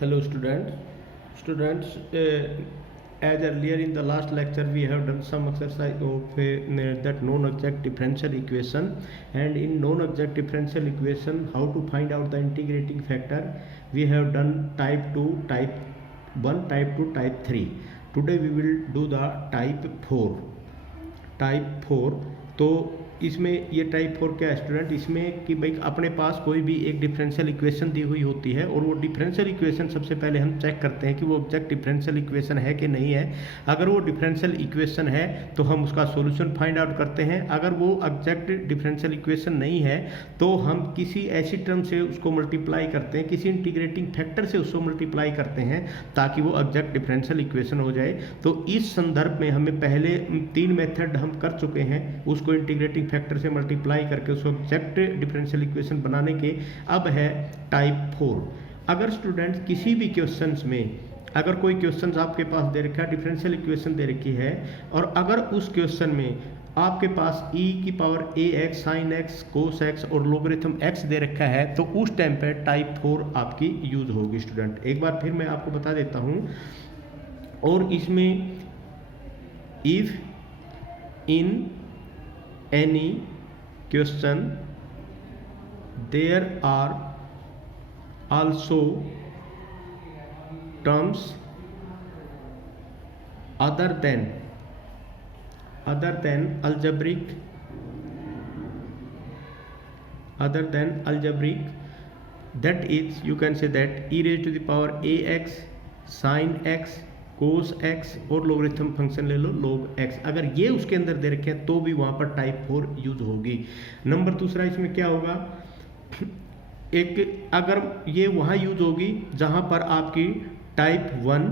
Hello students, as earlier in the last lecture we have done some exercise of that non-exact differential equation, and in non-exact differential equation how to find out the integrating factor. We have done type 2, type 1, type 2, type 3. Today we will do the type 4. तो इसमें ये type 4 क्या है student, इसमें कि भाई अपने पास कोई भी एक डिफरेंशियल इक्वेशन दी हुई होती है, और वो डिफरेंशियल इक्वेशन सबसे पहले हम चेक करते हैं कि वो एग्जैक्ट डिफरेंशियल इक्वेशन है कि नहीं है। अगर वो डिफरेंशियल इक्वेशन है तो हम उसका सॉल्यूशन फाइंड आउट करते हैं। अगर वो एग्जैक्ट डिफरेंशियल इक्वेशन नहीं है तो हम किसी ऐसी टर्म से उसको मल्टीप्लाई करते हैं, किसी इंटीग्रेटिंग फैक्टर से उसको मल्टीप्लाई करते हैं ताकि वो एग्जैक्ट डिफरेंशियल इक्वेशन हो जाए। तो इस संदर्भ में हमें पहले 3 मेथड हम कर चुके हैं, उसको इंटीग्रेटिंग फैक्टर से मल्टीप्लाई करके उसको एग्जैक्ट डिफरेंशियल इक्वेशन बनाने के। अब है टाइप 4। अगर स्टूडेंट किसी भी क्वेश्चंस में, अगर कोई क्वेश्चंस आपके पास दे रखा है, डिफरेंशियल इक्वेशन दे रखी है, और अगर उस क्वेश्चन में आपके पास e की power ax sin x cos x और लोगरिथम x दे रखा है, तो उस टाइम पे टाइप 4 आपकी यूज होगी स्टूडेंट। एक बार फिर मैं आपको बता देता हूं। और इसमें if in any question there are also terms other than algebraic that is, you can say that e raised to the power ax sin x cos x और लोगरिथम फंक्शन ले लो log x, अगर ये उसके अंदर दे रखे हैं तो भी वहां पर टाइप 4 यूज होगी। नंबर दूसरा इसमें क्या होगा, एक अगर ये वहां यूज होगी जहां पर आपकी टाइप 1,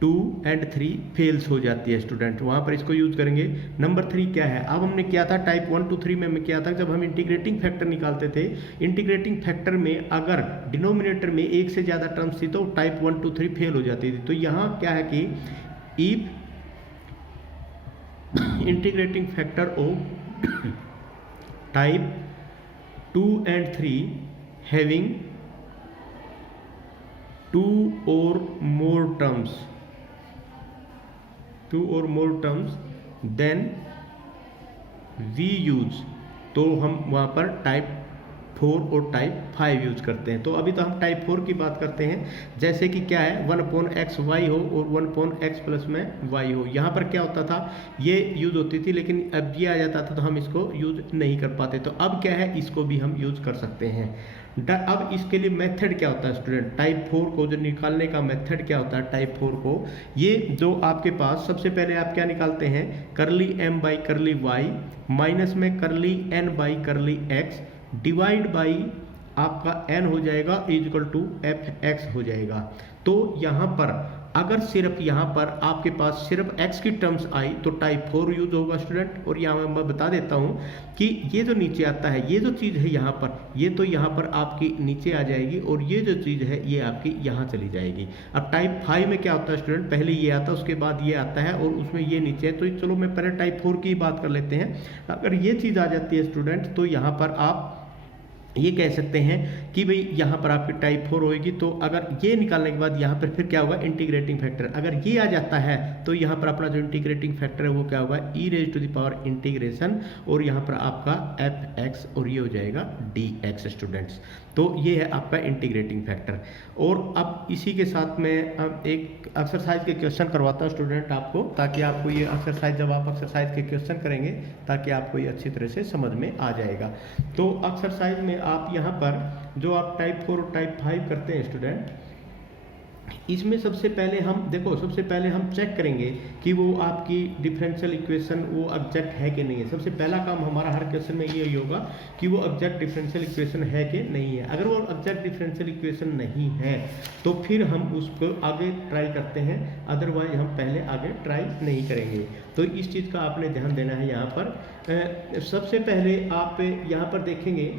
2 एंड 3 फेल्स हो जाती है स्टूडेंट, वहां पर इसको यूज करेंगे। नंबर 3 क्या है, अब हमने किया था टाइप 1, 2, 3 में हमें किया था जब हम इंटीग्रेटिंग फैक्टर निकालते थे। इंटीग्रेटिंग फैक्टर में अगर डिनोमिनेटर में एक से ज्यादा टर्म्स थी तो टाइप 1, 2, 3 फेल हो जाती थी। तो यहाँ क्या है कि if integrating factor of type 2 and 3 having 2 or more terms then we use, तो हम वहाँ पर टाइप 4 और टाइप 5 यूज करते हैं। तो अभी तो हम टाइप 4 की बात करते हैं, जैसे कि क्या है 1/x y हो और 1/x प्लस में y हो। यहाँ पर क्या होता था, ये यूज होती थी, लेकिन अब ये आ जाता था तो हम इसको यूज नहीं कर पाते। तो अब क्या है, इसको भी हम यूज कर सकते हैं। अब इसके लिए मेथड क्या होता है स्टूडेंट, टाइप 4 को जो निकालने का मेथड क्या होता है टाइप 4 को, ये जो आपके पास सबसे पहले आप क्या निकालते हैं, करली m by curly y minus में करली n by curly x divide by आपका n हो जाएगा इज इक्वल टू fx हो जाएगा। तो यहाँ पर अगर सिर्फ यहाँ पर आपके पास सिर्फ x की टर्म्स आई तो टाइप 4 यूज होगा स्टूडेंट। और यहाँ मैं बता देता हूँ कि ये जो नीचे आता है, ये जो चीज़ है यहाँ पर, ये तो यहाँ पर आपकी नीचे आ जाएगी, और ये जो चीज़ है ये आपकी यहाँ चली जाएगी। अब टाइप 5 में क्या होता है स्टूडेंट, पहले ये आता है उसके बाद ये आता है और उसमें ये नीचे है। तो चलो मैं पहले टाइप 4 की बात कर लेते हैं। अगर ये चीज़ आ जाती है स्टूडेंट तो यहाँ पर आप ये कह सकते हैं कि भाई यहाँ पर आपकी टाइप 4 होगी। तो अगर ये निकालने के बाद यहाँ पर फिर क्या होगा, इंटीग्रेटिंग फैक्टर अगर ये आ जाता है तो यहाँ पर अपना जो इंटीग्रेटिंग फैक्टर है वो क्या होगा, e raise to the power integration, और यहाँ पर आपका एफ एक्स और ये हो जाएगा डी एक्स स्टूडेंट्स। तो ये है आपका इंटीग्रेटिंग फैक्टर। और अब इसी के साथ मैं एक एक्सरसाइज के क्वेश्चन करवाता हूँ स्टूडेंट आपको, ताकि आपको ये एक्सरसाइज, जब आप एक्सरसाइज के क्वेश्चन करेंगे ताकि आपको ये अच्छी तरह से समझ में आ जाएगा। तो एक्सरसाइज में आप यहाँ पर जो आप टाइप 4 और टाइप 5 करते हैं स्टूडेंट, इसमें सबसे पहले हम देखो, सबसे पहले हम चेक करेंगे कि वो आपकी डिफरेंशियल इक्वेशन वो एग्जैक्ट है कि नहीं है। सबसे पहला काम हमारा हर क्वेश्चन में ये होगा कि वो एग्जैक्ट डिफरेंशियल इक्वेशन है कि नहीं है। अगर वो एग्जैक्ट डिफरेंशियल इक्वेशन नहीं है तो फिर हम उसको आगे ट्राई करते हैं, अदरवाइज हम पहले आगे ट्राई नहीं करेंगे। तो इस चीज़ का आपने ध्यान देना है। यहाँ पर सबसे पहले आप यहाँ पर देखेंगे,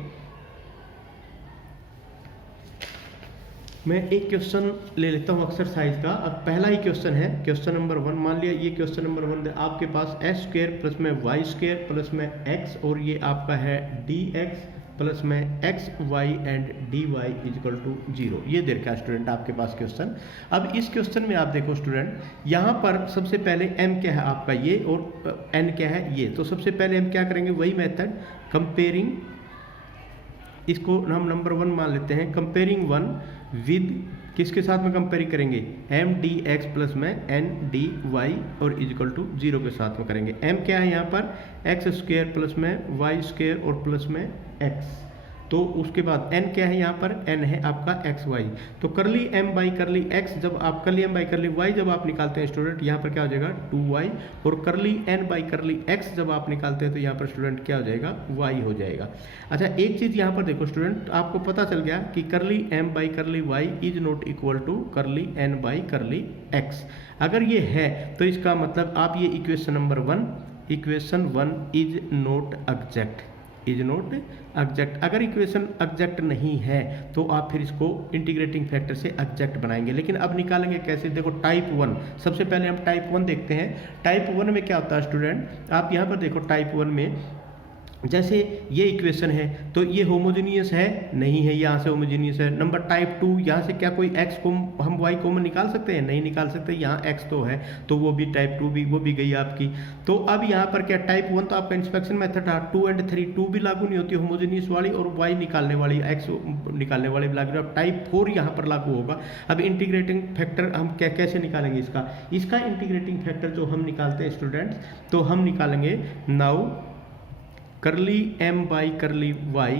मैं एक क्वेश्चन ले लेता हूँ एक्सरसाइज का। अब पहला ही क्वेश्चन है, क्वेश्चन नंबर 1। मान लिया ये क्वेश्चन नंबर 1 आपके पास x² प्लस में y² प्लस में x और ये आपका है dx प्लस में x y and d y is equal to 0। ये दे रखा है स्टूडेंट आपके पास क्वेश्चन। अब इस क्वेश्चन में आप देखो स्टूडेंट, यहाँ पर सबसे पहले m क्या है आपका ये और n क्या है ये। तो सबसे पहले हम क्या करेंगे, वही मेथड कंपेयरिंग, इसको हम नंबर 1 मान लेते हैं। कंपेयरिंग 1 विद किसके साथ में कंपेयर करेंगे, एम डी एक्स प्लस में एन डी वाई और इजिकल टू 0 के साथ में करेंगे। m क्या है यहाँ पर एक्स स्क्वेयर प्लस में वाई स्क्वेयर और प्लस में x। तो उसके बाद n क्या है यहाँ पर, n है आपका एक्स वाई। तो करली m बाई करली x, जब आप करली m बाई करली y जब आप निकालते हैं स्टूडेंट, यहाँ पर क्या हो जाएगा 2y। और करली n बाई करली x जब आप निकालते हैं तो यहाँ पर स्टूडेंट क्या हो जाएगा, y हो जाएगा। अच्छा एक चीज़ यहाँ पर देखो स्टूडेंट, आपको पता चल गया कि curly m by curly y is not equal to curly n by curly x। अगर ये है तो इसका मतलब आप ये equation number 1, equation 1 is not exact, is not exact. अगर इक्वेशन एग्जैक्ट नहीं है तो आप फिर इसको इंटीग्रेटिंग फैक्टर से एग्जैक्ट बनाएंगे। लेकिन अब निकालेंगे कैसे, देखो टाइप 1, सबसे पहले हम टाइप 1 देखते हैं। टाइप 1 में क्या होता है स्टूडेंट, आप यहाँ पर देखो टाइप 1 में जैसे ये इक्वेशन है तो ये होमोजेनियस है, नहीं है, यहाँ से होमोजेनियस है। नंबर टाइप 2, यहाँ से क्या कोई x को हम y कॉमन निकाल सकते हैं, नहीं निकाल सकते, यहाँ x तो है तो वो भी टाइप 2 भी, वो भी गई आपकी। तो अब यहाँ पर क्या टाइप 1 तो आपका इंस्पेक्शन मेथड था, 2 एंड 3, 2 भी लागू नहीं होती होमोजेनियस वाली और y निकालने वाली, x निकालने वाली भी लागू। अब टाइप 4 यहाँ पर लागू होगा। अब इंटीग्रेटिंग फैक्टर हम कैसे निकालेंगे इसका इंटीग्रेटिंग फैक्टर जो हम निकालते हैं स्टूडेंट्स, तो हम निकालेंगे नाउ करली m by curly y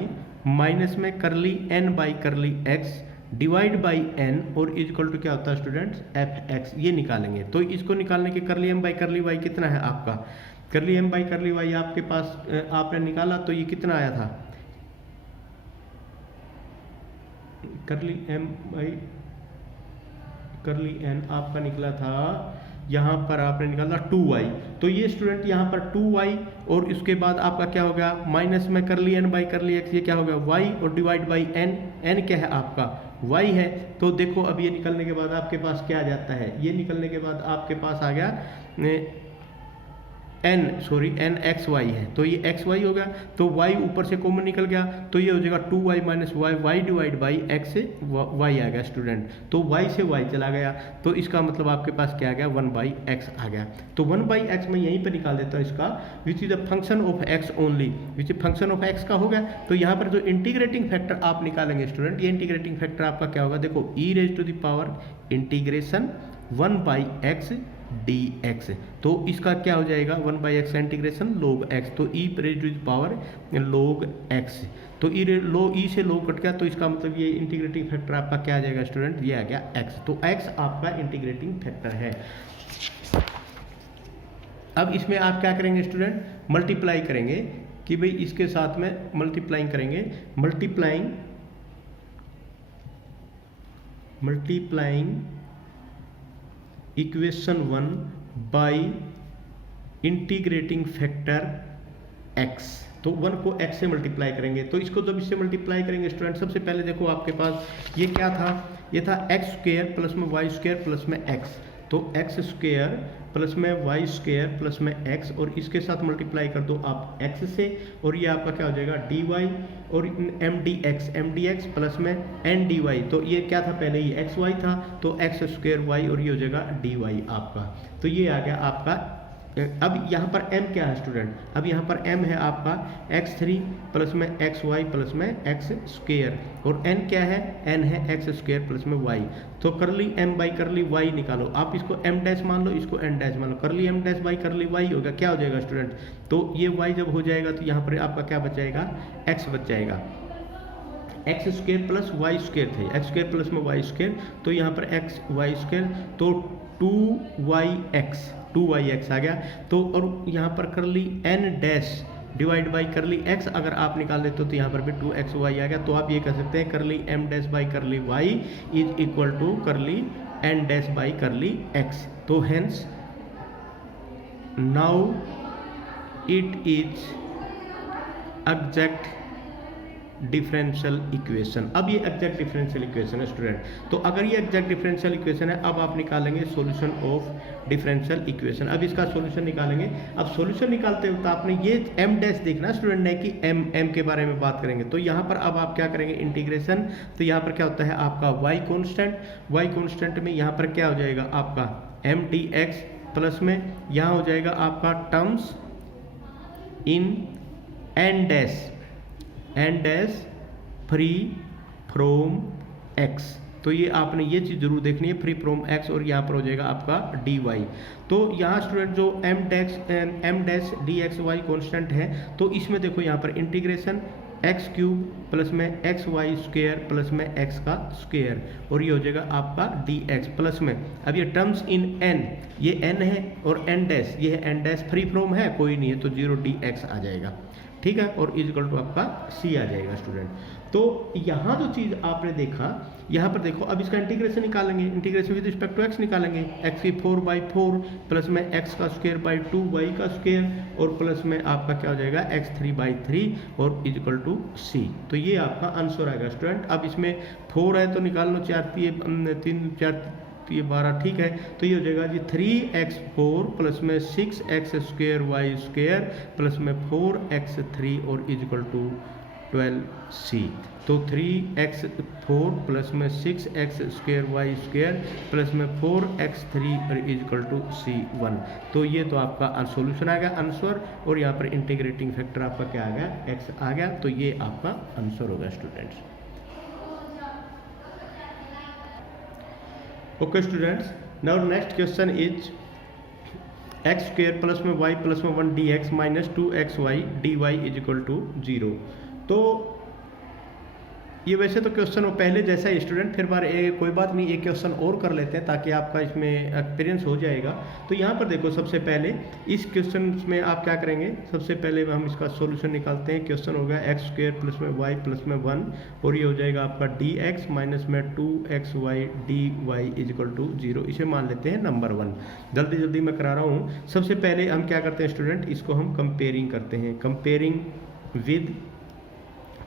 minus में करली n by curly x divide by n और इक्वल टू क्या होता है स्टूडेंट्स fx, ये निकालेंगे। तो इसको निकालने के करली m बाई करली y कितना है आपका, करली m बाई करली y आपके पास आपने निकाला तो ये कितना आया था, करली m बाई करली n आपका निकला था, यहाँ पर आपने निकाला 2y। तो ये स्टूडेंट यहाँ पर 2y और इसके बाद आपका क्या हो गया, माइनस में करली n बाई करली x, ये क्या हो गया y और डिवाइड बाई n, n क्या है आपका y है। तो देखो अब ये निकलने के बाद आपके पास क्या आ जाता है, ये निकलने के बाद आपके पास आ गया n एक्स वाई है, तो ये एक्स वाई हो गया। तो y ऊपर से कॉमन निकल गया तो ये हो जाएगा 2y minus y, y divide by x से y आ गया स्टूडेंट। तो y से y चला गया तो इसका मतलब आपके पास क्या आ गया, 1/x आ गया। तो 1/x मैं यहीं पे निकाल देता हूँ इसका, which is the function of x only, which is function of x का हो गया। तो यहाँ पर जो इंटीग्रेटिंग फैक्टर आप निकालेंगे स्टूडेंट, ये इंटीग्रेटिंग फैक्टर आपका क्या होगा, देखो e raise to the power integration 1/x dx। तो इसका क्या हो जाएगा 1/x इंटीग्रेशन log x, तो e raise to the power log x। तो e से log कट गया तो इसका मतलब ये इंटीग्रेटिंग फैक्टर आपका क्या आ जाएगा स्टूडेंट, ये आ गया x। तो x आपका इंटीग्रेटिंग फैक्टर है। अब इसमें आप क्या करेंगे स्टूडेंट, मल्टीप्लाई करेंगे कि भाई इसके साथ में मल्टीप्लाइंग करेंगे, multiplying equation 1 by integrating factor x। तो 1 को x से मल्टीप्लाई करेंगे। तो इसको जब इससे मल्टीप्लाई करेंगे स्टूडेंट, सबसे पहले देखो आपके पास ये क्या था, ये था एक्स स्क्वेयर प्लस में वाई स्क्वेयर प्लस में x। तो एक्स स्क्वेयर प्लस में वाई स्क्वेयर प्लस में x और इसके साथ मल्टीप्लाई कर दो आप x से, और ये आपका क्या हो जाएगा dy और एम डी एक्स प्लस में एन डी वाई। तो ये क्या था, पहले ये एक्स वाई था तो एक्स स्क्वेयर वाई और ये हो जाएगा डी वाई आपका। तो ये आ गया आपका। अब यहाँ पर m क्या है स्टूडेंट, अब यहाँ पर m है आपका x3 प्लस में xy प्लस में x स्क्वेयर, और n क्या है, n है x स्क्वेयर प्लस में y। तो करली m बाई करली y निकालो, आप इसको m डैश मान लो, इसको n डैश मान लो, करली m dash by curly y होगा, क्या हो जाएगा स्टूडेंट, तो ये y जब हो जाएगा तो यहाँ पर आपका क्या बच जाएगा, x बच जाएगा। X square plus y square थे, एक्स स्क्वेयर प्लस में वाई स्क्वेयर, तो यहाँ पर एक्स वाई स्क्वेयर, तो 2yx आ गया। तो और यहाँ पर कर ली n डैश डिवाइड बाई कर ली x, अगर आप निकाल देते हो तो यहाँ पर भी 2xy आ गया। तो आप ये कह सकते हैं कर ली m डैश बाई कर ली y इज इक्वल टू कर ली n डैश बाई कर ली x। तो hence now it is exact differential equation. अब ये एग्जैक्ट डिफरेंशियल इक्वेशन है स्टूडेंट। तो अगर ये एग्जैक्ट डिफरेंशियल इक्वेशन है, अब आप निकालेंगे सॉल्यूशन ऑफ डिफरेंशियल इक्वेशन। अब इसका सॉल्यूशन निकालेंगे। अब सॉल्यूशन निकालते वक्त आपने ये एम डैश देखना स्टूडेंट ने कि एम के बारे में बात करेंगे। तो यहाँ पर अब आप क्या करेंगे इंटीग्रेशन। तो यहाँ पर क्या होता है आपका वाई कॉन्स्टेंट में यहाँ पर क्या हो जाएगा आपका एम डी एक्स प्लस में यहाँ हो जाएगा आपका terms in an dash free from x. तो ये आपने ये चीज़ जरूर देखनी है, फ्री फ्रॉम एक्स, और यहाँ पर हो जाएगा आपका डी वाई। तो यहाँ स्टूडेंट जो M dash d x y constant है, तो इसमें देखो यहाँ पर इंटीग्रेशन एक्स क्यूब प्लस में एक्स वाई स्क्वेयर प्लस में एक्स का स्क्वेयर, और ये हो जाएगा आपका डी एक्स प्लस में। अब ये टर्म्स इन एन, ये एन है और एन डैश ये है एन डैश, फ्री फ्रॉम है कोई नहीं है तो 0 डी एक्स आ जाएगा, ठीक है, और इक्वल टू आपका सी आ जाएगा स्टूडेंट। तो यहाँ जो चीज़ आपने देखा, यहाँ पर देखो अब इसका इंटीग्रेशन निकालेंगे, integration with respect to x निकालेंगे, एक्स की 4/4 प्लस में एक्स का स्क्वायर बाई 2 वाई का स्क्वायर, और प्लस में आपका क्या हो जाएगा एक्स 3/3 और इक्वल टू सी। तो ये आपका आंसर आएगा स्टूडेंट। अब इसमें 4 है तो निकाल लो, 4 ये 12, ठीक है। तो ये हो जाएगा जी 3x4 प्लस में 6x² वाई स्क्वेयर प्लस में 4x3 और इक्वल टू 12c। तो 3x4 प्लस में 6x² वाई स्क्वेयर प्लस में 4x3 और इक्वल टू c1। तो ये तो आपका सॉल्यूशन आ गया आंसर, और यहाँ पर इंटीग्रेटिंग फैक्टर आपका क्या आ गया x आ गया। तो ये आपका आंसर होगा students. Okay students, now next question is x square plus में वाई प्लस में 1 d x minus 2xy dy is equal to 0। तो ये वैसे तो क्वेश्चन वो पहले जैसा ही स्टूडेंट, फिर बार कोई बात नहीं, एक क्वेश्चन और कर लेते हैं ताकि आपका इसमें एक्सपीरियंस हो जाएगा। तो यहाँ पर देखो सबसे पहले इस क्वेश्चन में आप क्या करेंगे, सबसे पहले हम इसका सॉल्यूशन निकालते हैं। क्वेश्चन होगा एक्स स्क्वेयर प्लस में वाई प्लस में 1, और ये हो जाएगा आपका डी एक्स माइनस में 2xy dy is equal to 0। इसे मान लेते हैं नंबर 1। जल्दी जल्दी मैं करा रहा हूँ। सबसे पहले हम क्या करते हैं स्टूडेंट, इसको हम कंपेयरिंग करते हैं। कंपेयरिंग विद,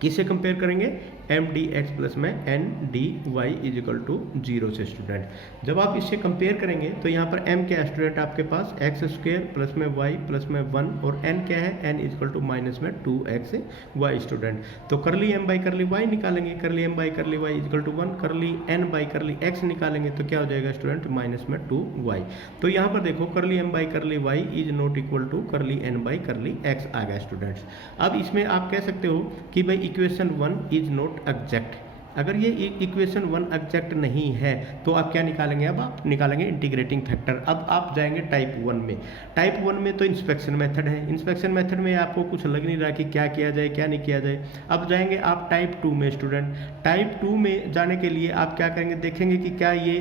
किससे कंपेयर करेंगे, एम डी एक्स प्लस में N d y is equal to 0 से स्टूडेंट। जब आप इससे कंपेयर करेंगे तो यहाँ पर m क्या है स्टूडेंट आपके पास एक्स स्क्वेयर प्लस में वाई प्लस में 1, और n क्या है n is equal to minus में 2xy स्टूडेंट। तो करली m बाई करली y निकालेंगे, curly m by curly y is equal to 1, curly n by curly x निकालेंगे तो क्या हो जाएगा स्टूडेंट माइनस में 2y। तो यहाँ पर देखो curly m by curly y is not equal to curly n by curly x आ गया स्टूडेंट्स। अब इसमें आप कह सकते हो कि भाई इक्वेशन 1 इज नॉट एग्जैक्ट। अगर ये इक्वेशन 1 एग्जैक्ट नहीं है तो आप क्या निकालेंगे, अब आप निकालेंगे इंटीग्रेटिंग फैक्टर। अब आप जाएंगे टाइप 1 में। टाइप 1 में तो इंस्पेक्शन मेथड है। इंस्पेक्शन मेथड में आपको कुछ लग नहीं रहा कि क्या किया जाए क्या नहीं किया जाए। अब जाएंगे आप टाइप 2 में स्टूडेंट। टाइप 2 में जाने के लिए आप क्या करेंगे, देखेंगे कि क्या ये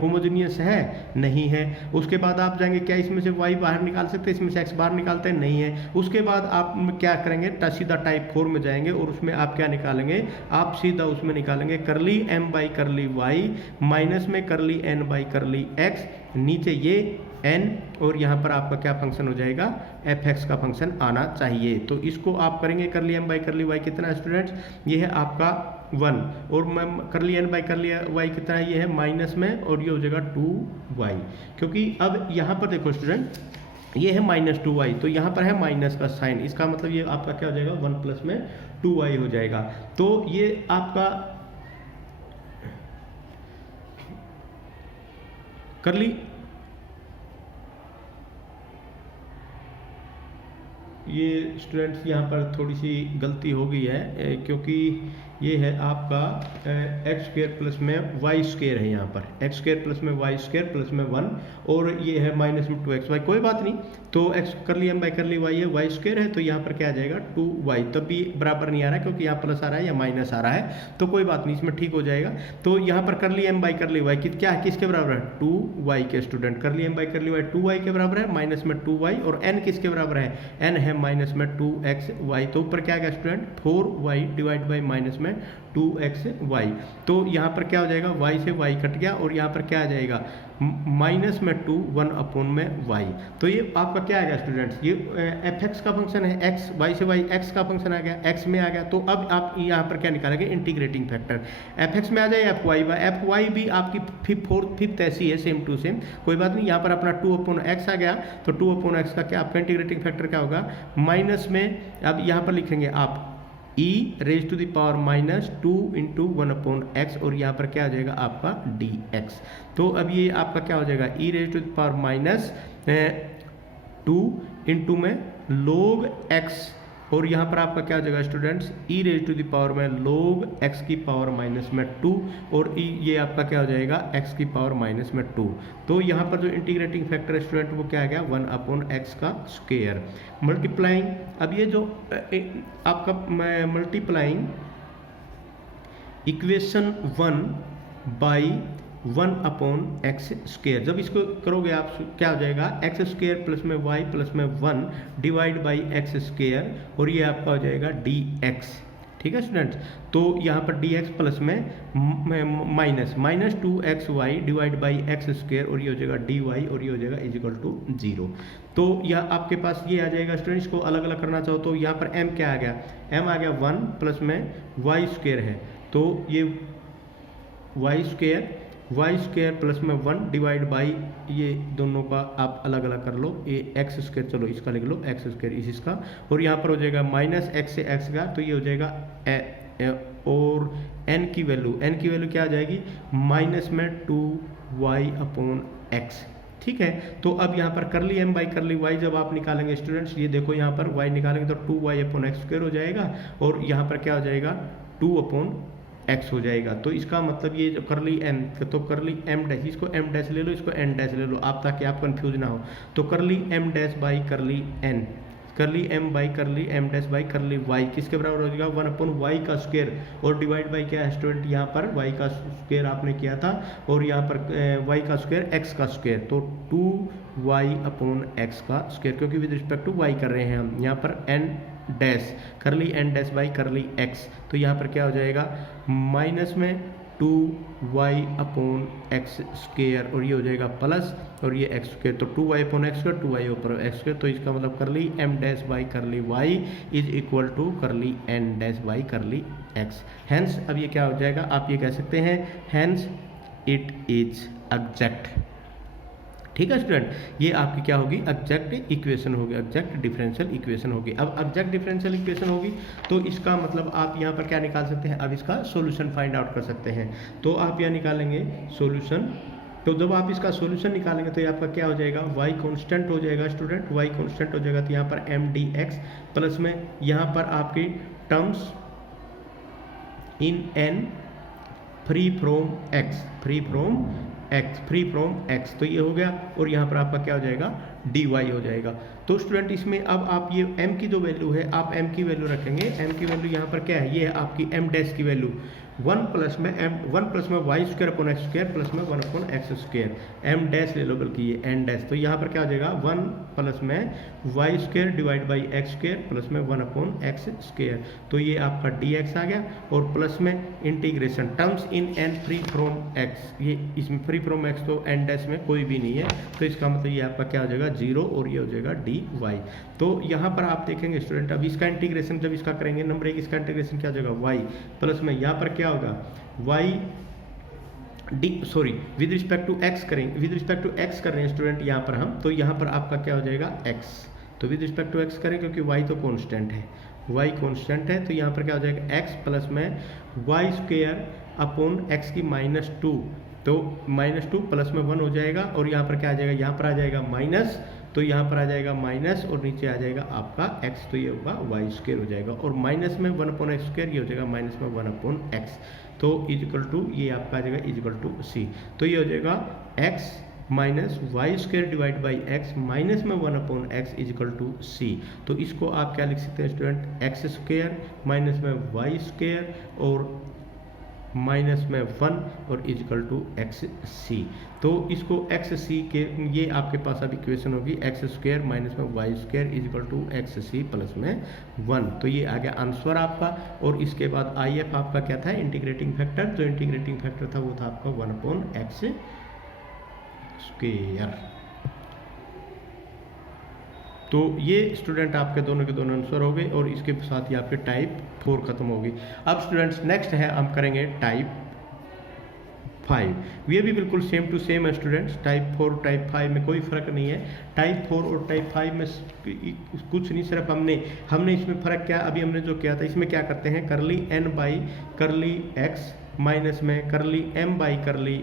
होमोजेनियस है, नहीं है। उसके बाद आप जाएंगे क्या इसमें से y बाहर निकाल सकते हैं, इसमें से x बाहर निकालते हैं, नहीं है। उसके बाद आप क्या करेंगे, सीधा टाइप 4 में जाएंगे और उसमें आप क्या निकालेंगे, आप सीधा उसमें निकालेंगे curly m by curly y minus में करली n बाई करली x, नीचे ये n, और यहाँ पर आपका क्या फंक्शन हो जाएगा, f(x) का फंक्शन आना चाहिए। तो इसको आप करेंगे करली m बाई करली y कितना स्टूडेंट्स, ये है आपका 1, और करली n बाई करली y कितना है, ये है माइनस में, और ये हो जाएगा 2y। क्योंकि अब यहाँ पर देखो स्टूडेंट ये है -2y, तो यहाँ पर है माइनस का साइन, इसका मतलब ये आपका क्या हो जाएगा 1 प्लस में 2y हो जाएगा। तो ये आपका करली ये स्टूडेंट्स यहाँ पर थोड़ी सी गलती हो गई है, क्योंकि ये है आपका एक्स स्क्वेयर प्लस में वाई स्क्वेयर है, यहाँ पर एक्स स्क्वेयर प्लस में वाई स्क्वेयर प्लस में 1, और ये है माइनस में 2xy। कोई बात नहीं, तो एक्स करली m बाई करली y है, वाई स्क्वेयर है, तो यहाँ पर क्या आ जाएगा 2y। तब भी बराबर नहीं आ रहा है क्योंकि यहाँ प्लस आ रहा है या माइनस आ रहा है, तो कोई बात नहीं, इसमें ठीक हो जाएगा। तो यहाँ पर curly m by curly y क्या है, किसके बराबर है, 2y के स्टूडेंट। करली m by curly y 2y के बराबर है, माइनस में 2y, और n किसके बराबर है, n है माइनस में 2xy। तो ऊपर क्या आ गया student 4y divide by minus में में 2xy। तो यहाँ पर क्या हो जाएगा, y से y कट गया और यहाँ पर क्या आ जाएगा, माइनस में 2 1 अपॉन में y। तो ये आपका क्या आ गया स्टूडेंट्स, ये fx का फंक्शन है, x y से y x का फंक्शन आ गया, x में आ गया। तो अब आप यहाँ पर क्या निकालेंगे, इंटीग्रेटिंग फैक्टर fx में आ जाए fy भी आपकी फिफ्थ ऐसी है, सेम टू सेम, कोई बात नहीं। यहाँ पर अपना 2 अपॉन x आ गया, तो 2 अपॉन x का क्या आपका इंटीग्रेटिंग फैक्टर क्या होगा, माइनस में अब यहाँ पर लिखेंगे आप e raise to the power minus 2 into 1 upon x, और यहाँ पर क्या आ जाएगा आपका dx। तो अब ये आपका क्या हो जाएगा, e raise to the power minus 2 into में log x, और यहाँ पर आपका क्या हो जाएगा students, e raise to the power में log x की पावर माइनस में 2, और ये आपका क्या हो जाएगा x की पावर माइनस में 2। तो यहाँ पर जो इंटीग्रेटिंग फैक्टर है स्टूडेंट वो क्या आ गया, 1 अपॉन x का स्क्वायर मल्टीप्लाइंग। अब ये जो आपका multiplying equation 1 by 1 upon x square, जब इसको करोगे आप क्या हो जाएगा, एक्स स्क्वेयर प्लस में वाई प्लस में 1 डिवाइड बाई एक्स स्क्वेयर, और ये आपका हो जाएगा dx। ठीक है स्टूडेंट्स, तो यहाँ पर dx प्लस में minus 2xy divide by x square, और ये हो जाएगा dy, और ये हो जाएगा इजिकल टू 0। तो यह आपके पास ये आ जाएगा स्टूडेंट्स, को अलग अलग करना चाहो तो यहाँ पर m क्या आ गया, m आ गया 1 प्लस में y स्क्वेयर है, तो ये y स्क्वेयर प्लस में 1 डिवाइड बाई ये दोनों का आप अलग अलग कर लो, ये एक्स स्क्वेयर, चलो इसका लिख लो एक्स स्क्वेयर इसका, और यहाँ पर हो जाएगा माइनस एक्स से एक्स का, तो ये हो जाएगा और n की वैल्यू क्या आ जाएगी, माइनस में 2y अपॉन एक्स। ठीक है, तो अब यहाँ पर कर ली m बाई कर ली y जब आप निकालेंगे स्टूडेंट्स, ये देखो यहाँ पर y निकालेंगे तो 2y अपॉन एक्स स्क्वेयर हो जाएगा, और यहाँ पर क्या हो जाएगा 2 अपॉन x हो जाएगा। तो इसका मतलब ये जो कर ली n, तो कर ली m डैश, इसको m डैश ले लो, इसको n डैश ले लो आप, ताकि आप कंफ्यूज ना हो। तो कर ली m डैश बाई कर ली n, कर ली m बाई कर ली m डैश बाई कर ली y, किसके बराबर हो जाएगा 1 अपॉन y का स्क्वायर, और डिवाइड बाई क्या है स्टूडेंट, यहाँ पर y का स्क्वायर आपने किया था, और यहाँ पर y का स्क्वायर x का स्क्वायर, तो 2y अपॉन x का स्क्वायर, क्योंकि विद रिस्पेक्ट टू y कर रहे हैं हम। यहाँ पर n डैश कर ली n डैश बाई कर ली x, तो यहाँ पर क्या हो जाएगा माइनस में 2y अपॉन एक्स स्क्वेयर, और ये हो जाएगा प्लस, और ये एक्स स्क्वेयर, तो 2y upon x square 2y upon x square, तो इसका मतलब कर ली m डैश बाई कर ली y इज इक्वल टू कर ली n डैश बाई कर ली x। हैंस अब ये क्या हो जाएगा, आप ये कह सकते हैं हैंस इट इज एग्जैक्ट। ठीक है स्टूडेंट, ये आपकी क्या होगी, एग्जैक्ट इक्वेशन होगी, एग्जैक्ट डिफरेंशियल इक्वेशन होगी। अब एग्जैक्ट डिफरेंशियल इक्वेशन होगी तो इसका मतलब आप यहाँ पर क्या निकाल सकते हैं, अब इसका सॉल्यूशन फाइंड आउट कर सकते हैं। तो आप यहाँ निकालेंगे सॉल्यूशन, तो जब आप इसका सॉल्यूशन निकालेंगे तो ये आपका क्या हो जाएगा, y कांस्टेंट हो जाएगा स्टूडेंट, y कांस्टेंट हो जाएगा, तो यहाँ पर m dx प्लस में यहाँ पर आपकी terms in n free from x, तो ये हो गया, और यहाँ पर आपका क्या हो जाएगा dy हो जाएगा। तो स्टूडेंट इसमें अब आप ये m की जो वैल्यू है, आप m की वैल्यू रखेंगे, m की वैल्यू यहाँ पर क्या है, ये है आपकी m डैश की वैल्यू 1 प्लस में y square upon x square plus में 1 upon x square, m dash ले लो बल्कि ये n डैश, तो यहाँ पर क्या हो जाएगा 1 प्लस में y square divide by x square plus में 1 अपॉन एक्स स्क्वायर, तो ये आपका dx आ गया, और प्लस में integration terms in n free from x, ये इसमें फ्री फ्रॉम x तो n डैश में कोई भी नहीं है, तो इसका मतलब ये आपका क्या हो जाएगा 0, और ये हो जाएगा dy। तो यहाँ पर आप देखेंगे स्टूडेंट, अब इसका इंटीग्रेशन जब इसका करेंगे नंबर 1, इसका इंटीग्रेशन क्या हो जाएगा y प्लस में यहाँ पर क्या होगा y with respect to x करेंगे, विद रिस्पेक्ट टू x कर रहे हैं स्टूडेंट यहाँ पर हम, तो यहाँ पर आपका क्या हो जाएगा x, तो विद रिस्पेक्ट टू x करें क्योंकि y तो कांस्टेंट है, y कांस्टेंट है, तो यहाँ पर क्या हो जाएगा x प्लस में y स्क्वायर अपॉन x की माइनस 2, तो -2 प्लस में 1 हो जाएगा, और यहाँ पर क्या आ जाएगा, यहाँ पर आ जाएगा माइनस, तो यहाँ पर आ जाएगा माइनस, और नीचे आ जाएगा आपका x, तो ये होगा y स्क्वायर हो जाएगा, और माइनस में 1 अपॉन एक्स स्क्वायर, ये हो जाएगा माइनस में 1 अपॉन एक्स, तो इजिकल टू ये आपका आ जाएगा इजिकल टू c, तो ये हो जाएगा x minus y square divide by x minus में 1 upon x is equal to c। तो इसको आप क्या लिख सकते हैं स्टूडेंट, एक्स स्क्वायर माइनस में वाई स्क्वायर और माइनस में 1 और इजकल टू एक्स सी। तो इसको एक्स सी के ये आपके पास अब इक्वेशन होगी एक्स स्क्वायर माइनस में y square is equal to x c plus में 1। तो ये आ गया आंसर आपका। और इसके बाद आई एफ आपका क्या था, इंटीग्रेटिंग फैक्टर। जो इंटीग्रेटिंग फैक्टर था वो था आपका 1/x स्क्वायर। तो ये स्टूडेंट आपके दोनों के दोनों आंसर हो गए और इसके साथ ही आपके टाइप 4 खत्म होगी। अब स्टूडेंट्स नेक्स्ट है हम करेंगे टाइप 5। ये भी बिल्कुल सेम टू सेम है स्टूडेंट्स। टाइप 4 टाइप 5 में कोई फ़र्क नहीं है। टाइप 4 और टाइप 5 में कुछ नहीं, सिर्फ हमने इसमें फ़र्क क्या, अभी हमने जो किया था इसमें क्या करते हैं, करली n by curly x minus में करली m बाई करली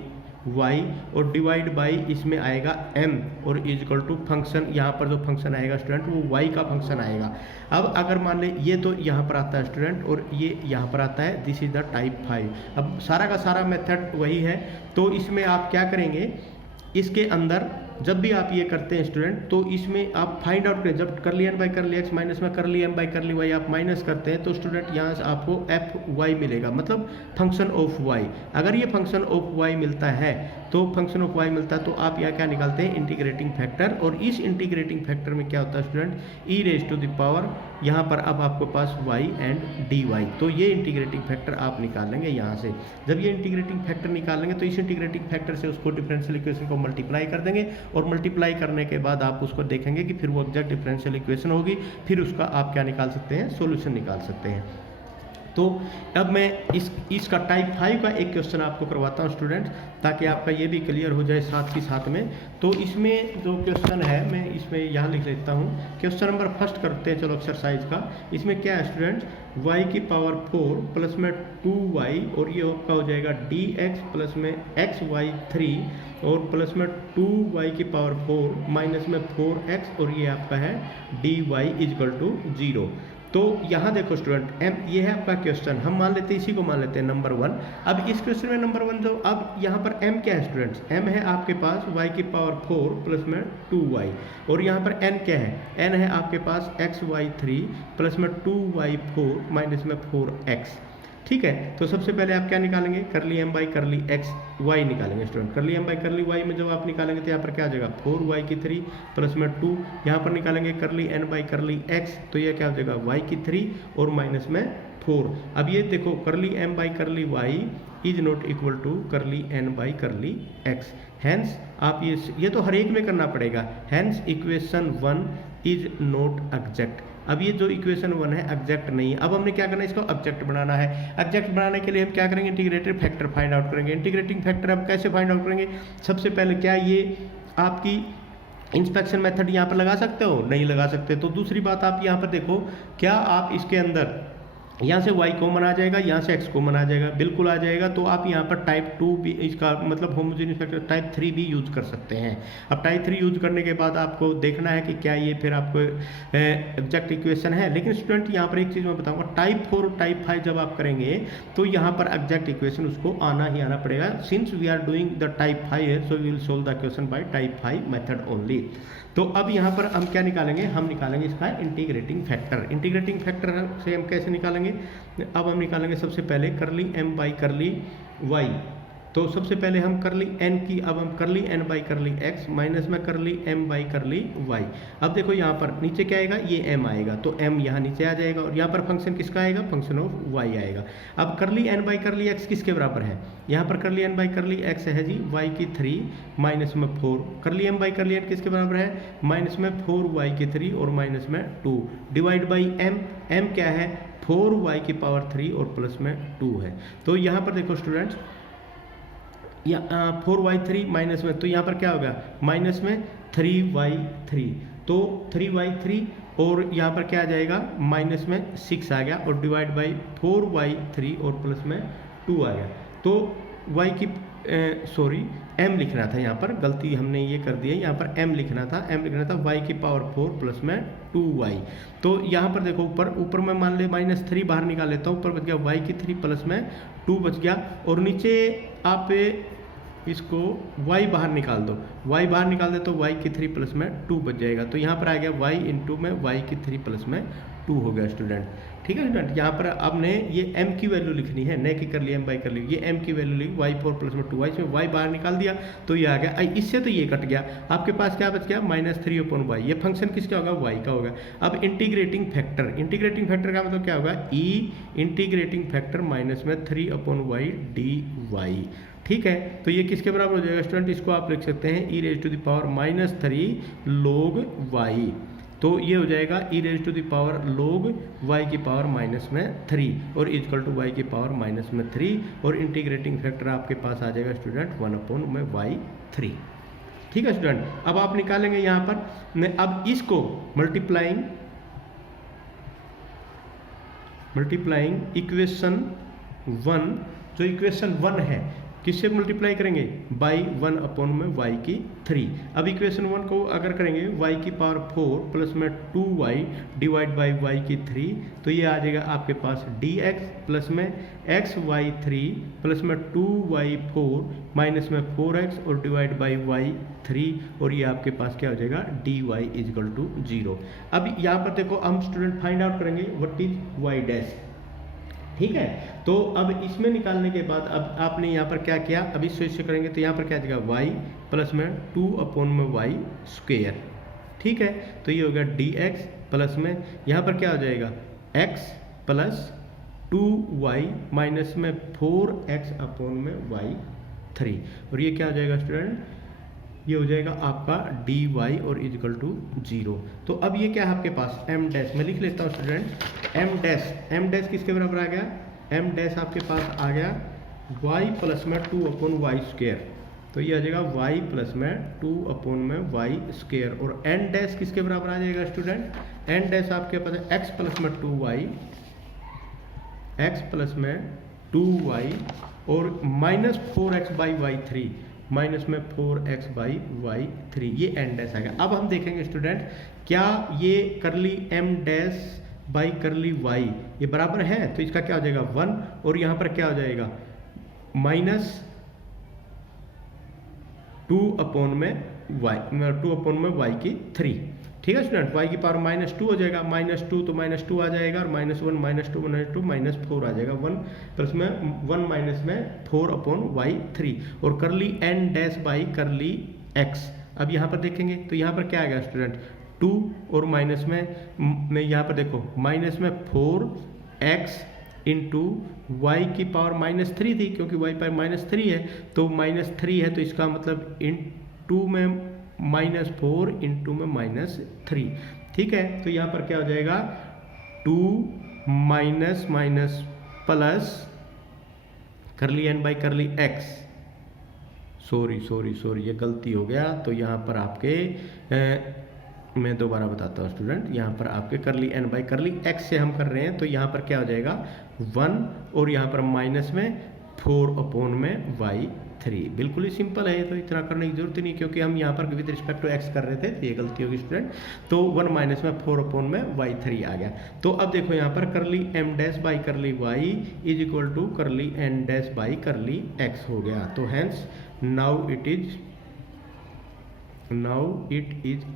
y और डिवाइड बाई इसमें आएगा m और इजकल टू फंक्शन, यहाँ पर जो फंक्शन आएगा स्टूडेंट वो y का फंक्शन आएगा। अब अगर मान ले ये तो यहाँ पर आता है स्टूडेंट और ये यहाँ पर आता है, दिस इज द टाइप 5। अब सारा का सारा मेथड वही है। तो इसमें आप क्या करेंगे, इसके अंदर जब भी आप ये करते हैं स्टूडेंट तो इसमें आप फाइंड आउट करें, जब करली n by curly x minus में करली m बाई करली y आप माइनस करते हैं तो स्टूडेंट यहाँ से आपको एफ वाई मिलेगा, मतलब फंक्शन ऑफ y। अगर ये फंक्शन ऑफ y मिलता है तो फंक्शन ऑफ y मिलता है तो आप यहाँ क्या निकालते हैं, इंटीग्रेटिंग फैक्टर। और इस इंटीग्रेटिंग फैक्टर में क्या होता है student, e raise to the power, यहाँ पर अब आपके पास y एंड dy। तो ये इंटीग्रेटिंग फैक्टर आप निकालेंगे यहाँ से। जब ये इंटीग्रेटिंग फैक्टर निकालेंगे तो इस इंटीग्रेटिंग फैक्टर से उसको डिफरेंशियल इक्वेशन को मल्टीप्लाई कर देंगे और मल्टीप्लाई करने के बाद आप उसको देखेंगे कि फिर वो एग्जैक्ट डिफरेंशियल इक्वेशन होगी, फिर उसका आप क्या निकाल सकते हैं, सॉल्यूशन निकाल सकते हैं। तो अब मैं इसका टाइप 5 का एक क्वेश्चन आपको करवाता हूँ स्टूडेंट्स, ताकि आपका ये भी क्लियर हो जाए साथ ही साथ में। तो इसमें जो क्वेश्चन है मैं इसमें यहाँ लिख लेता हूँ। क्वेश्चन नंबर फर्स्ट करते हैं चलो एक्सरसाइज का। इसमें क्या है स्टूडेंट्स, y की पावर 4 प्लस में 2y और ये आपका हो जाएगा dx प्लस में xy3 और प्लस में 2y की पावर 4 माइनस में 4x और ये आपका है dy इजकल टू 0। तो यहाँ देखो स्टूडेंट m ये है आपका क्वेश्चन, हम मान लेते हैं इसी को मान लेते हैं नंबर 1। अब इस क्वेश्चन में नंबर 1 जो, अब यहाँ पर m क्या है स्टूडेंट्स, m है आपके पास y की पावर 4 प्लस में 2y और यहाँ पर n क्या है, n है आपके पास xy3 प्लस में 2y4 माइनस में 4x। ठीक है, तो सबसे पहले आप क्या निकालेंगे, curly m by curly x y निकालेंगे स्टूडेंट। करली m बाई करली y में जब आप निकालेंगे तो यहाँ पर क्या आ जाएगा 4y की 3 प्लस में 2, यहाँ पर निकालेंगे करली n बाई करली x तो ये क्या हो जाएगा y की 3 और माइनस में 4। अब ये देखो curly m by curly y is not equal to curly n by curly x। Hence आप ये तो हर एक में करना पड़ेगा। Hence equation 1 is not exact. अब ये जो इक्वेशन 1 है एग्जैक्ट नहीं है। अब हमने क्या करना है, इसको एग्जैक्ट बनाना है। एग्जैक्ट बनाने के लिए हम क्या करेंगे, इंटीग्रेटेड फैक्टर फाइंड आउट करेंगे। इंटीग्रेटिंग फैक्टर अब कैसे फाइंड आउट करेंगे, सबसे पहले क्या ये आपकी इंस्पेक्शन मेथड यहाँ पर लगा सकते हो, नहीं लगा सकते। तो दूसरी बात आप यहाँ पर देखो, क्या आप इसके अंदर यहाँ से y कॉमन आ जाएगा, यहाँ से x कॉमन आ जाएगा, बिल्कुल आ जाएगा। तो आप यहाँ पर टाइप 2 भी इसका मतलब होमोजेनियस फैक्टर टाइप 3 भी यूज कर सकते हैं। अब टाइप 3 यूज करने के बाद आपको देखना है कि क्या ये फिर आपको एग्जैक्ट इक्वेशन है। लेकिन स्टूडेंट यहाँ पर एक चीज़ मैं बताऊँगा, टाइप 4 और टाइप 5 जब आप करेंगे तो यहाँ पर एग्जैक्ट इक्वेशन उसको आना ही आना पड़ेगा। Since we are doing the type 5 है so we will solve the question by type 5 method only. तो अब यहाँ पर हम क्या निकालेंगे, हम निकालेंगे इसका इंटीग्रेटिंग फैक्टर। इंटीग्रेटिंग फैक्टर से हम कैसे निकालेंगे, अब हम निकालेंगे सबसे पहले करली m बाई करली y। तो सबसे पहले हम करली n की, अब हम करली n by curly x minus में करली m बाई करली y। अब देखो यहाँ पर नीचे क्या आएगा, ये m आएगा तो m यहाँ नीचे आ जाएगा और यहाँ पर फंक्शन किसका आएगा, फंक्शन ऑफ y आएगा। अब करली n बाई करली x किसके बराबर है, यहाँ पर करली n बाई करली x है जी y की 3 माइनस में 4। करली m बाई करली n किसके बराबर है, माइनस में 4y की 3 और माइनस में 2 डिवाइड बाई m क्या है 4y की पावर 3 और प्लस में 2 है। तो यहाँ पर देखो स्टूडेंट्स, या 4y3 माइनस में, तो यहाँ पर क्या होगा माइनस में 3y3, तो 3y3 और यहाँ पर क्या आ जाएगा माइनस में 6 आ गया और डिवाइड बाई 4y3 और प्लस में 2 आ गया। तो y की m लिखना था, यहाँ पर गलती हमने ये कर दी है, यहाँ पर m लिखना था y की पावर 4 प्लस में 2y। तो यहाँ पर देखो ऊपर में मान ले -3 बाहर निकाल लेता हूँ, ऊपर बच गया y की 3 प्लस में 2 बच गया और नीचे आप इसको y बाहर निकाल दो, y बाहर निकाल दे तो y की 3 प्लस में 2 बच जाएगा। तो यहाँ पर आ गया y इंटू में y की 3 प्लस में 2 हो गया स्टूडेंट। ठीक है स्टूडेंट, यहाँ पर आपने ये m की वैल्यू लिखनी है, न कि कर लिया m बाई कर ली, ये m की वैल्यू लिखी y4 प्लस में 2y, इसमें y बाहर निकाल दिया तो ये आ गया। इससे तो ये कट गया, आपके पास क्या बच गया -3/y। ये फंक्शन किसका होगा, y का होगा। अब इंटीग्रेटिंग फैक्टर, इंटीग्रेटिंग फैक्टर का मतलब क्या होगा, e इंटीग्रेटिंग फैक्टर माइनस में 3/y dy। ठीक है, तो ये किसके बराबर हो जाएगा स्टूडेंट, इसको आप लिख सकते हैं e⁻³ log y। तो ये हो जाएगा e⁻³ log y की पावर -3 और इक्वल टू y की पावर -3 और इंटीग्रेटिंग फैक्टर आपके पास आ जाएगा स्टूडेंट 1/y3। ठीक है स्टूडेंट, अब आप निकालेंगे यहाँ पर, अब इसको मल्टीप्लाइंग इक्वेशन 1, जो इक्वेशन 1 है किससे मल्टीप्लाई करेंगे, बाई 1/y3। अब इक्वेशन 1 को अगर करेंगे y की पावर 4 प्लस में 2y डिवाइड बाई y3, तो ये आ जाएगा आपके पास dx प्लस में xy3 प्लस में 2y4 माइनस में 4x और डिवाइड बाई y3, और ये आपके पास क्या हो जाएगा dy इजिकल टू 0। अब यहाँ पर देखो हम स्टूडेंट फाइंड आउट करेंगे व्हाट इज y डैश। ठीक है, तो अब इसमें निकालने के बाद अब आपने यहाँ पर क्या किया, अब इससे करेंगे तो यहाँ पर क्या आ जाएगा y प्लस में 2/y²। ठीक है, तो ये हो गया dx प्लस में यहाँ पर क्या हो जाएगा x प्लस 2y माइनस में 4x/y3, और ये क्या हो जाएगा स्टूडेंट, ये हो जाएगा आपका dy और इजिकल टू 0। तो अब ये क्या है आपके पास m डैश, मैं लिख लेता हूँ स्टूडेंट m डैश किसके बराबर आ गया, m डैश आपके पास आ गया y प्लस में 2/y²। तो ये आ जाएगा y प्लस में 2/y², और n डैश किसके बराबर आ जाएगा स्टूडेंट, n डैश आपके पास है x प्लस में 2y और -4x/y3 माइनस में 4x/y3, ये n डैश आ गया। अब हम देखेंगे स्टूडेंट क्या ये करली m dash by curly y ये बराबर है, तो इसका क्या हो जाएगा 1, और यहाँ पर क्या हो जाएगा -2/y3। ठीक है स्टूडेंट, y की पावर -2 हो जाएगा, -2 तो -2 आ जाएगा, और -1 -2 -4 आ जाएगा, 1 प्लस में 1 माइनस में 4/y3, और करली n dash by curly x। अब यहाँ पर देखेंगे तो यहाँ पर क्या आएगा स्टूडेंट 2, और माइनस में यहाँ पर देखो माइनस में 4x इंटू वाई की पावर -3 थी, क्योंकि y पावर -3 है तो -3 है, तो इसका मतलब इन 2 में -4 इंटू में -3। ठीक है, तो यहाँ पर क्या हो जाएगा 2 माइनस प्लस करली n by curly x। Sorry ये गलती हो गया, तो यहाँ पर आपके मैं दोबारा बताता हूँ स्टूडेंट, यहाँ पर आपके करली n बाई करली x से हम कर रहे हैं, तो यहाँ पर क्या हो जाएगा 1, और यहाँ पर माइनस में 4/y3। बिल्कुल ही सिंपल है, तो इतना करने की जरूरत नहीं, क्योंकि हम यहाँ पर विद रिस्पेक्ट टू x कर रहे थे, तो ये गलती होगी स्टूडेंट। तो 1 माइनस में 4/y3 आ गया। तो अब देखो यहाँ पर curly m dash by curly y is equal to curly n dash by curly x हो गया। तो hence now it is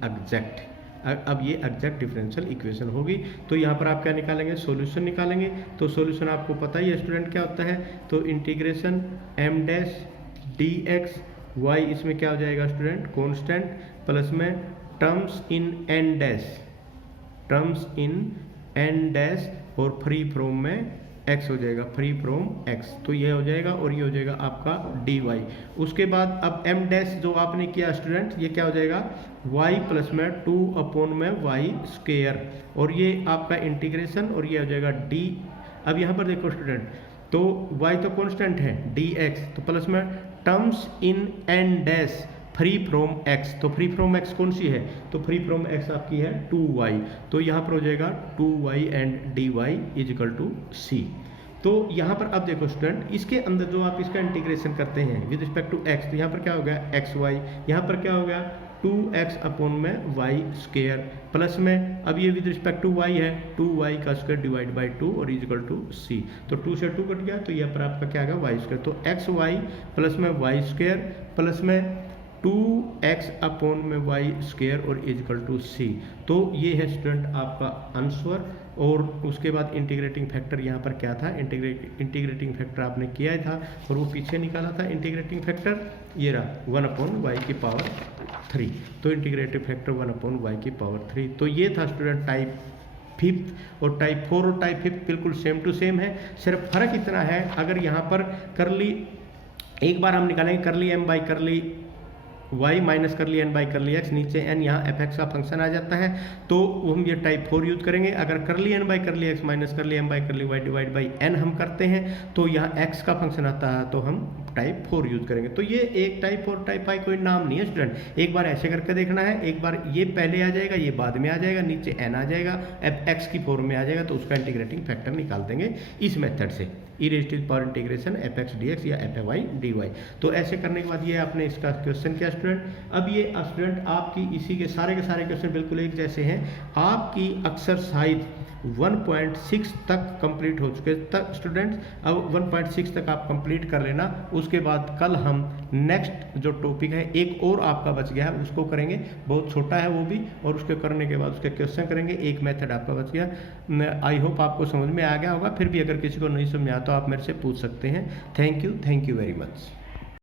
exact. अब ये एग्जैक्ट डिफरेंशियल इक्वेशन होगी। तो यहाँ पर आप क्या निकालेंगे, सॉल्यूशन निकालेंगे। तो सॉल्यूशन आपको पता ही है स्टूडेंट क्या होता है, तो integration m dash dx y, इसमें क्या हो जाएगा स्टूडेंट कांस्टेंट, प्लस में टर्म्स इन n डैश और फ्री फ्रॉम में x हो जाएगा, फ्री फ्रॉम x। तो ये हो जाएगा, और ये हो जाएगा आपका dy। उसके बाद अब m डैश जो आपने किया स्टूडेंट, ये क्या हो जाएगा y प्लस में 2/y², और ये आपका इंटीग्रेशन, और ये हो जाएगा d। अब यहाँ पर देखो स्टूडेंट, तो y तो कांस्टेंट है dx, तो प्लस में terms in n dash free from x। तो फ्री फ्रॉम x कौन सी है, तो फ्री फ्रॉम x आपकी है 2y। तो यहाँ पर हो जाएगा 2y and dy is equal to c। तो यहाँ पर अब देखो स्टूडेंट, इसके अंदर जो आप इसका इंटीग्रेशन करते हैं विद रिस्पेक्ट टू x, तो यहाँ पर क्या हो गया xy, यहाँ पर क्या हो गया 2x/y², प्लस में अब ये विद रिस्पेक्ट टू y है 2y का स्क्वायर डिवाइड बाई 2 और इज इक्वल टू c। तो 2 से 2 कट गया, तो यहाँ पर आपका क्या आएगा y²। तो xy प्लस में y² प्लस में 2x/y² और इज इक्वल टू c। तो ये है स्टूडेंट आपका आंसर, और उसके बाद इंटीग्रेटिंग फैक्टर यहाँ पर क्या था, इंटीग्रेटिंग फैक्टर आपने किया था और वो पीछे निकाला था इंटीग्रेटिंग फैक्टर, ये रहा 1/y⁴। तो इंटीग्रेटिव फैक्टर 1/y⁴। तो ये था स्टूडेंट टाइप फिफ्थ। और टाइप 4 और टाइप फिफ्थ बिल्कुल सेम टू सेम है, सिर्फ फर्क इतना है, अगर यहाँ पर करली एक बार हम निकालेंगे curly m by curly y minus करली n बाई करली x, नीचे n यहाँ एफ एक्स का फंक्शन आ जाता है, तो हम ये टाइप 4 यूज करेंगे। अगर करली n by curly x minus करली m by curly y divide by n हम करते हैं तो यहाँ x का फंक्शन आता है, तो हम टाइप 4 यूज करेंगे। तो ये एक टाइप 4 टाइप 5 कोई नाम नहीं है स्टूडेंट, एक बार ऐसे करके देखना है, एक बार ये पहले आ जाएगा, ये बाद में आ जाएगा, नीचे n आ जाएगा, एफ एक्स की फॉर्म में आ जाएगा, तो उसका इंटीग्रेटिंग फैक्टर निकाल देंगे इस मेथड से, e raise to the power integration f x d x या एफ वाई डी वाई। तो ऐसे करने के बाद ये आपने इसका क्वेश्चन किया स्टूडेंट। अब ये स्टूडेंट आपकी इसी के सारे क्वेश्चन बिल्कुल एक जैसे हैं, आपकी एक्सरसाइज 1.6 तक कंप्लीट हो चुके तक स्टूडेंट्स। अब 1.6 तक आप कंप्लीट कर लेना, उसके बाद कल हम नेक्स्ट जो टॉपिक है एक और आपका बच गया है उसको करेंगे, बहुत छोटा है वो भी, और उसके करने के बाद उसके क्वेश्चन करेंगे, एक मेथड आपका बच गया। आई होप आपको समझ में आ गया होगा, फिर भी अगर किसी को नहीं समझ में आया तो आप मेरे से पूछ सकते हैं। Thank you very much.